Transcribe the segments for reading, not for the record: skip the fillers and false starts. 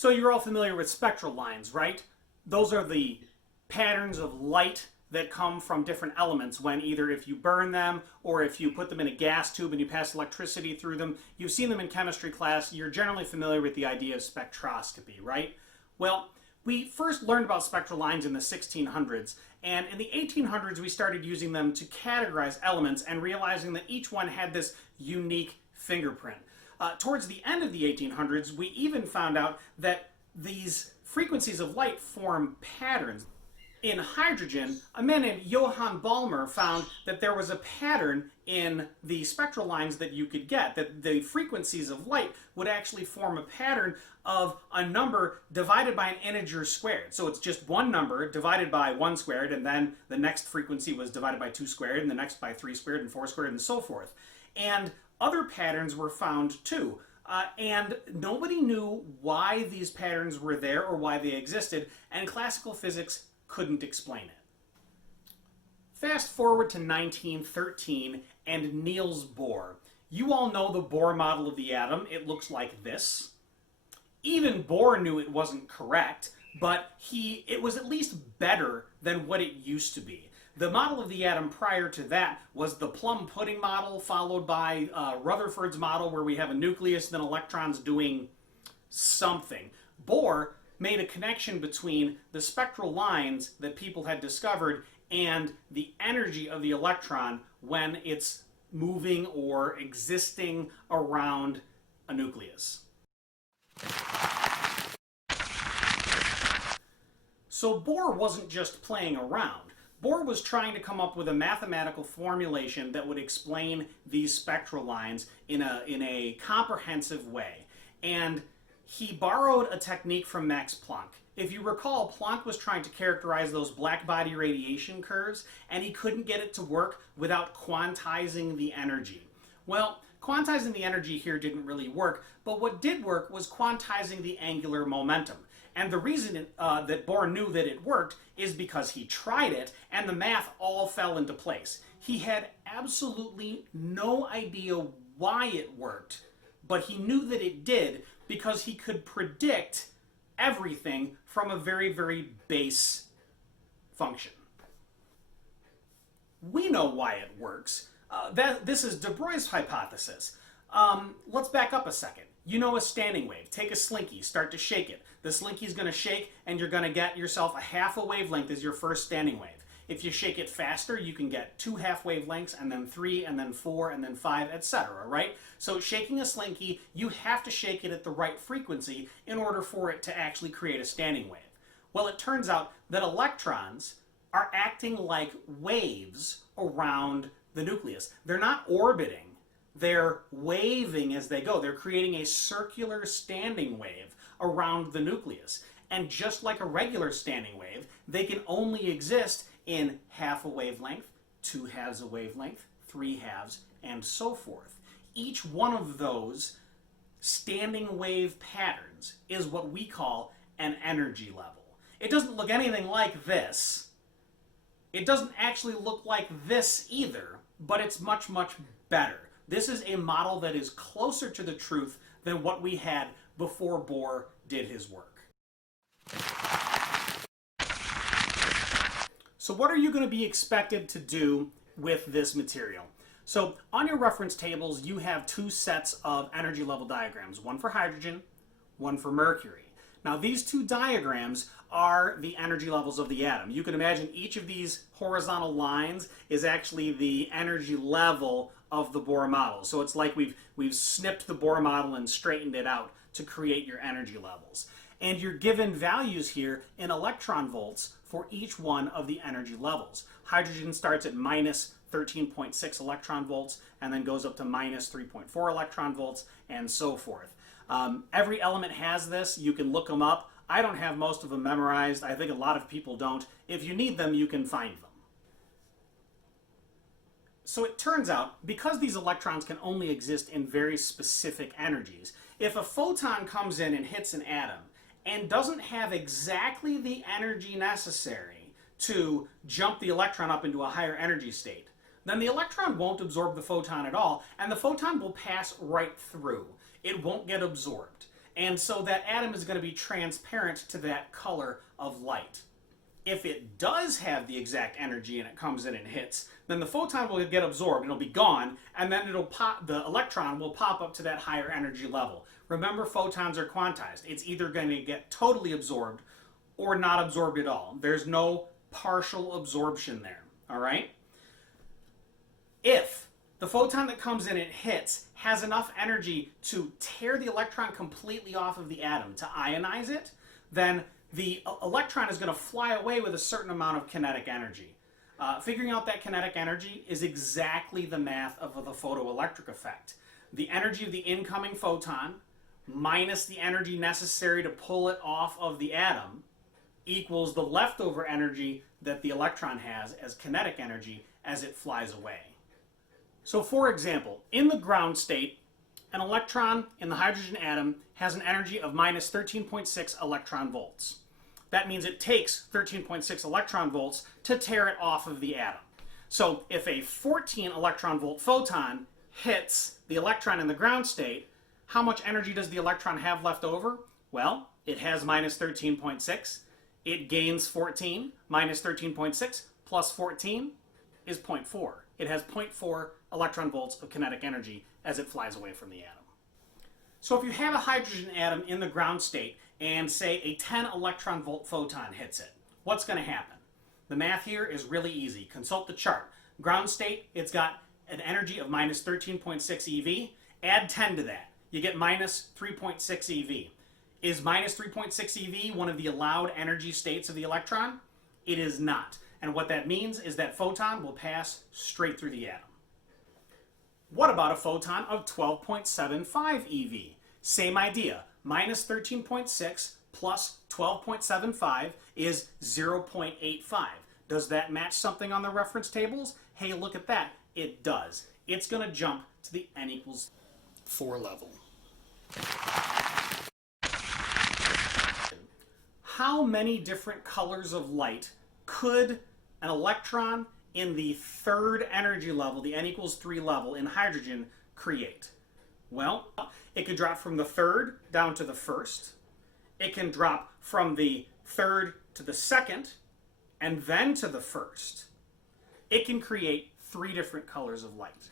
So you're all familiar with spectral lines, right? Those are the patterns of light that come from different elements when either if you burn them or if you put them in a gas tube and you pass electricity through them. You've seen them in chemistry class. You're generally familiar with the idea of spectroscopy, right? Well, we first learned about spectral lines in the 1600s, and in the 1800s we started using them to categorize elements and realizing that each one had this unique fingerprint. Towards the end of the 1800s, we even found out that these frequencies of light form patterns. In hydrogen, a man named Johann Balmer found that there was a pattern in the spectral lines that you could get, that the frequencies of light would actually form a pattern of a number divided by an integer squared. So it's just one number divided by 1 squared, and then the next frequency was divided by 2 squared, and the next by 3 squared, and 4 squared, and so forth. And other patterns were found too. And nobody knew why these patterns were there or why they existed, and classical physics couldn't explain it. Fast forward to 1913 and Niels Bohr. You all know the Bohr model of the atom. It looks like this. Even Bohr knew it wasn't correct, but it was at least better than what it used to be. The model of the atom prior to that was the plum pudding model, followed by Rutherford's model, where we have a nucleus and then electrons doing something. Bohr made a connection between the spectral lines that people had discovered and the energy of the electron when it's moving or existing around a nucleus. So Bohr wasn't just playing around. Bohr was trying to come up with a mathematical formulation that would explain these spectral lines in a comprehensive way. And he borrowed a technique from Max Planck. If you recall, Planck was trying to characterize those black body radiation curves, and he couldn't get it to work without quantizing the energy. Well, quantizing the energy here didn't really work, but what did work was quantizing the angular momentum. And the reason that Bohr knew that it worked is because he tried it, and the math all fell into place. He had absolutely no idea why it worked, but he knew that it did because he could predict everything from a very, very base function. We know why it works. This is de Broglie's hypothesis. Let's back up a second. You know a standing wave. Take a slinky, start to shake it. The slinky's going to shake, and you're going to get yourself a half a wavelength as your first standing wave. If you shake it faster, you can get 2 half wavelengths, and then 3, and then 4, and then 5, etc., right? So shaking a slinky, you have to shake it at the right frequency in order for it to actually create a standing wave. Well, it turns out that electrons are acting like waves around the nucleus. They're not orbiting. They're waving as they go. They're creating a circular standing wave around the nucleus. And just like a regular standing wave, they can only exist in half a wavelength, 2 halves a wavelength, 3 halves, and so forth. Each one of those standing wave patterns is what we call an energy level. It doesn't look anything like this. It doesn't actually look like this either, but it's much, much better. This is a model that is closer to the truth than what we had before Bohr did his work. So what are you going to be expected to do with this material? So on your reference tables, you have 2 sets of energy level diagrams, one for hydrogen, one for mercury. Now these 2 diagrams are the energy levels of the atom. You can imagine each of these horizontal lines is actually the energy level of the Bohr model. So it's like we've snipped the Bohr model and straightened it out to create your energy levels. And you're given values here in electron volts for each one of the energy levels. Hydrogen starts at minus 13.6 electron volts and then goes up to minus 3.4 electron volts and so forth. Every element has this. You can look them up. I don't have most of them memorized. I think a lot of people don't. If you need them, you can find them. So it turns out, because these electrons can only exist in very specific energies, if a photon comes in and hits an atom and doesn't have exactly the energy necessary to jump the electron up into a higher energy state, then the electron won't absorb the photon at all, and the photon will pass right through. It won't get absorbed. And so that atom is going to be transparent to that color of light. If it does have the exact energy and it comes in and hits, then the photon will get absorbed, it'll be gone, and then the electron will pop up to that higher energy level. Remember, photons are quantized. It's either going to get totally absorbed or not absorbed at all. There's no partial absorption there, all right? If the photon that comes in and hits has enough energy to tear the electron completely off of the atom, to ionize it, then the electron is going to fly away with a certain amount of kinetic energy. Figuring out that kinetic energy is exactly the math of the photoelectric effect. The energy of the incoming photon minus the energy necessary to pull it off of the atom equals the leftover energy that the electron has as kinetic energy as it flies away. So for example, in the ground state, an electron in the hydrogen atom has an energy of minus 13.6 electron volts. That means it takes 13.6 electron volts to tear it off of the atom. So if a 14 electron volt photon hits the electron in the ground state, how much energy does the electron have left over? Well, it has minus 13.6. It gains 14. Minus 13.6 plus 14 is 0.4. It has 0.4 electron volts of kinetic energy as it flies away from the atom. So if you have a hydrogen atom in the ground state and say a 10 electron volt photon hits it, what's going to happen? The math here is really easy. Consult the chart. Ground state, it's got an energy of minus 13.6 eV. Add 10 to that. You get minus 3.6 eV. Is minus 3.6 eV one of the allowed energy states of the electron? It is not. And what that means is that photon will pass straight through the atom. What about a photon of 12.75 eV? Same idea. Minus 13.6 plus 12.75 is 0.85. Does that match something on the reference tables? Hey, look at that. It does. It's going to jump to the n equals 4 level. How many different colors of light could an electron in the third energy level, the n equals 3 level in hydrogen, create? Well, it could drop from the third down to the first. It can drop from the third to the second and then to the first. It can create 3 different colors of light.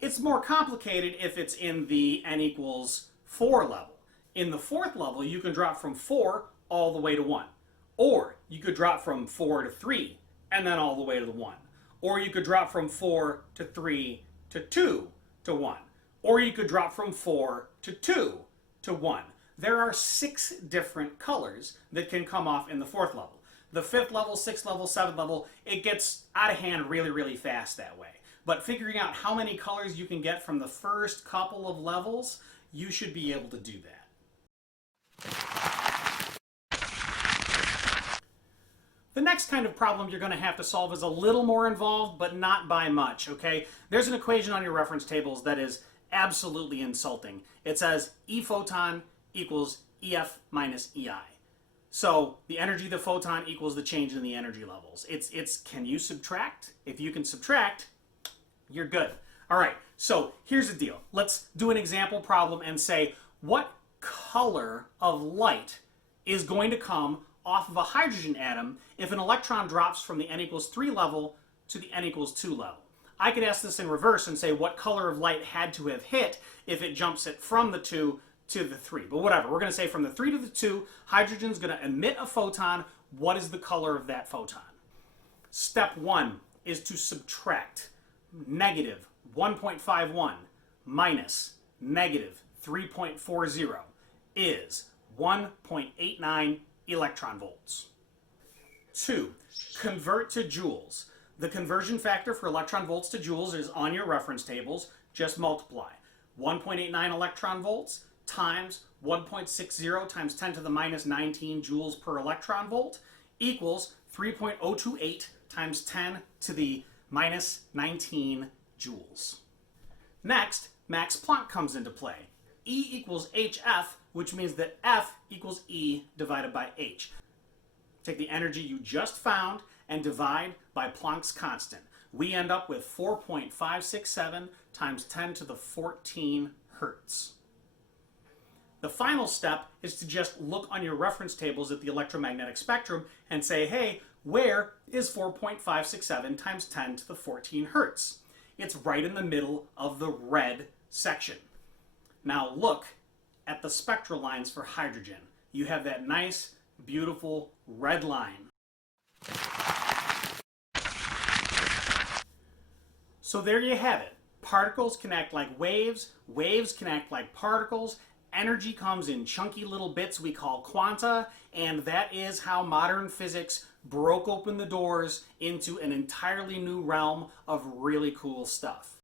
It's more complicated if it's in the n equals 4 level. In the fourth level, you can drop from 4 all the way to 1. Or you could drop from 4 to 3 and then all the way to the 1. Or you could drop from 4 to 3 to 2 to 1. Or you could drop from 4 to 2 to 1. There are 6 different colors that can come off in the fourth level. The fifth level, sixth level, seventh level, it gets out of hand really, really fast that way. But figuring out how many colors you can get from the first couple of levels, you should be able to do that. The next kind of problem you're going to have to solve is a little more involved, but not by much, okay? There's an equation on your reference tables that is absolutely insulting. It says E photon equals EF minus EI. So the energy of the photon equals the change in the energy levels. It's can you subtract? If you can subtract, you're good. All right, so here's the deal. Let's do an example problem and say what color of light is going to come off of a hydrogen atom if an electron drops from the n equals 3 level to the n equals 2 level. I could ask this in reverse and say what color of light had to have hit if it jumps it from the 2 to the 3. But whatever, we're going to say from the 3 to the 2, hydrogen's going to emit a photon. What is the color of that photon? Step 1 is to subtract negative 1.51 minus negative 3.40 is 1.89 electron volts. 2. Convert to joules. The conversion factor for electron volts to joules is on your reference tables. Just multiply. 1.89 electron volts times 1.60 times 10 to the minus 19 joules per electron volt equals 3.028 times 10 to the minus 19 joules. Next, Max Planck comes into play. E equals hf, which means that F equals E divided by h. Take the energy you just found and divide by Planck's constant. We end up with 4.567 times 10 to the 14 hertz. The final step is to just look on your reference tables at the electromagnetic spectrum and say, hey, where is 4.567 times 10 to the 14 hertz? It's right in the middle of the red section. Now look at the spectral lines for hydrogen. You have that nice, beautiful red line. So there you have it. Particles can act like waves, waves can act like particles, energy comes in chunky little bits we call quanta, and that is how modern physics broke open the doors into an entirely new realm of really cool stuff.